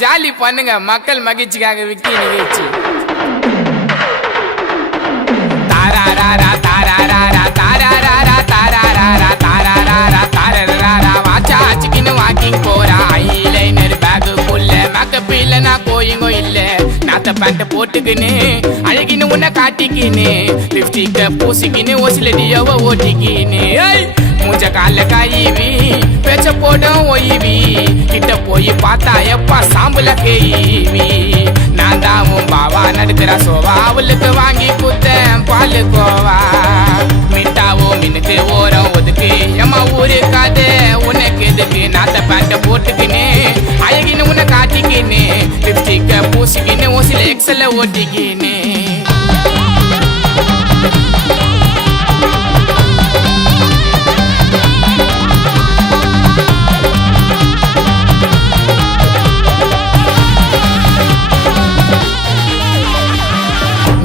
Jolly பண்ணுங்க, மக்கள் மகிழ்ச்சிக்காக விக்கி நிகழ்ச்சி. தாராராரா தாராராரா தாராராரா தாராராரா தாராராரா தாராராரா வாச்சா சிக்கின்னு வாக்கிங் போறா. ஐலைனர் பேக்குள்ள மேக்கப் இல்லைனா கோயிங்கோ இல்ல. நாத்த பேண்ட் போட்டுக்கின்னு அழகின்னு உன்னை காட்டிக்கின்னு லிப்ஸ்டிக்க பூசிக்கின்னு ஒசிலடியவ ஓட்டிக்கின்னு மூஞ்ச கால காயிவி பேச்ச போடும் ஒய்வி கிட்ட போய் பார்த்தா எப்பா சாம்புல கேவி. நான் தாவும் பாவா நடுக்கிற சோவா அவளுக்கு வாங்கி குத்தேன் பாலு கோவா. மிட்டாவோ மின்னுக்கு ஓரம் ஒதுக்கு எம்மா ஊரு காது உனக்கு எதுக்கு. நாத்த பேண்ட போட்டுக்கின்னு அழகின்னு உன்னை காட்டிக்கின்னு லிப்ஸ்டிக்க பூசிக்கின்னு ஒசில எக்ஸல ஓட்டிக்கின்னு.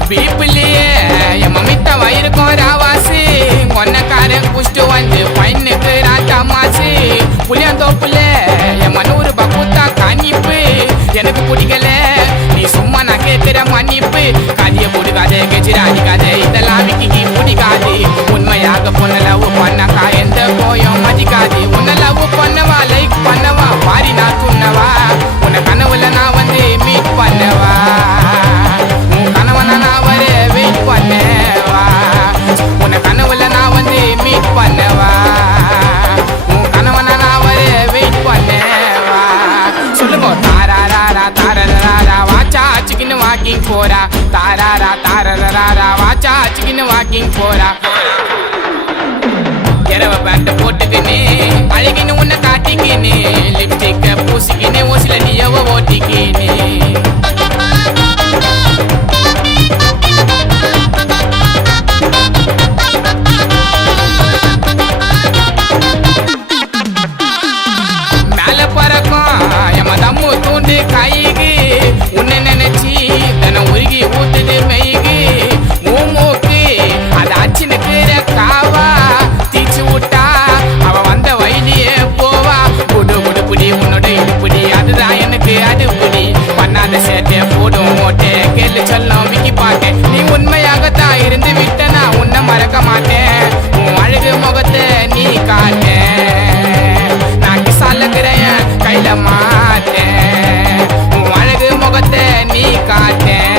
பீப்புலையே என் மம்மிட்ட வயிறுக்கும் ராவாசி ஒன்னக்காரன் குஷ்டு வந்து பையனுக்கு ராட்டா மாசி. புளியந்தோப்புல என் மனூறு பக்குத்தா கணிப்பு எனக்கு பிடிக்கல நீ சும்மா நான் கேட்கிற மன்னிப்பு. கதையை பிடிக்காது கெஜிரா அடிக்காது இதெல்லாம் விக்கி பிடிக்காது. உண்மையாக பொண்ணு லவ் பண்ணக்கா எந்த கோயம் மதிக்காது. உன்னை லவ் பண்ணவா லைக் பண்ணவா பாரி நான் துண்ணவா உன்னை கனவுல நான் வந்து மீட் பண்ணவா. உன் கனவன நான் வர வெயிட் பண்ணவா. உன்னை கனவுல நான் வந்து மீட் பண்ணவா. உன் கனவன நான் வர வெயிட் பண்ணவா. சொல்லுங்க தாராராரா தாராராரா வாச்சா சிக்கின்னு வாக்கிங் போறா. தாராரா தாராராரா வாச்சா சிக்கின்னு வாக்கிங் போறா. இரவ பேண்ட் போட்டுக்கின்னு அழகின்னு உன்னை காட்டிக்கின்னு லிப்ஸ்டிக்க பூசிக்கின்னு ஒசில நீயவ ஓட்டிக்கின்னு. மேல பறக்கும் எம தம்மு தூண்டு கைகு உன்னை நினைச்சி தன உருகி ஊத்துது மெய்கு. மூக்கு அது அச்சினுக்கு காவா தீச்சு விட்டா அவ வந்த வயலியே போவா. குடு குடு புடி உன்னோட இடுப்புடி அதுதான் எனக்கு அடுப்புடி. பண்ணாத சேட்டை போடும் ஓட்டே கேள்வி சொல்லும் விக்கி பாட்டேன். நீ உண்மையாகத்தான் இருந்து விட்டனா உன்னை மறக்க மாட்டேன். உன் அழகு முகத்தை நீ காட்டேன் நான் கிசாலக்கிறேன் கையில மாட்டேன். உன் அழகு முகத்தை நீ காட்டேன்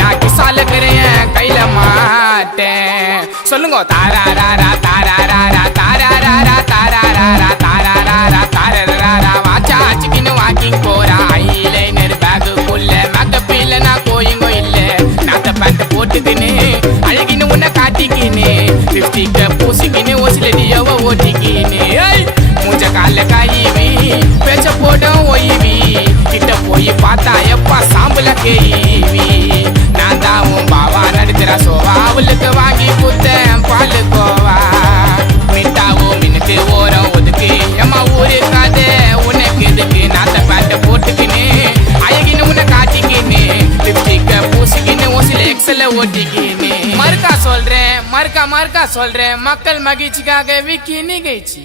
நான் கிசாலக்கிறேன் கையில மாட்டேன். சொல்லுங்க தாராராரா தாராராரா தாராராரா தாராராரா தாராராரா தாராராரா வாச்சா சிக்கின்னு வாக்கிங் போறா. ஐலைனர் பேக்குள்ள மேக்கப் இல்லைனா கோயிங்கோ இல்ல. நாத்த பேண்ட் போட்டுக்கின்னு அழகின்னு உன்னை காட்டிக்கின்னு லிப்ஸ்டிக்க பூசிக்கின்னு ஒசிலடியவ ஓட்டிக்கின்னு மூஞ்ச கால காயிவி பேச்ச போடும் ஒய்வி கிட்ட போய் பார்த்தா எப்பா சாம்புல கேவி. நான் தாவும் பாவா நடுக்கிற சோவா அவளுக்கு வாங்கி குத்தேன் பாலு கோவா. மிட்டாவோ மின்னுக்கு ஓரம் ஒதுக்கு எம்மா ஊரு காது உனக்கு எதுக்கு. நாத்த பேண்ட போட்டுக்கின்னு அழகின்னு உன்னை காட்டிக்கின்னு லிப்ஸ்டிக்க பூசிக்கின்னு ஒசில எக்ஸல ஓட்டிக்கின்னு. மறுக்கா சொல்றேன் மறுக்கா சொல்றேன் மக்கள் மகிழ்ச்சிக்காக விக்கி நிகழ்ச்சி.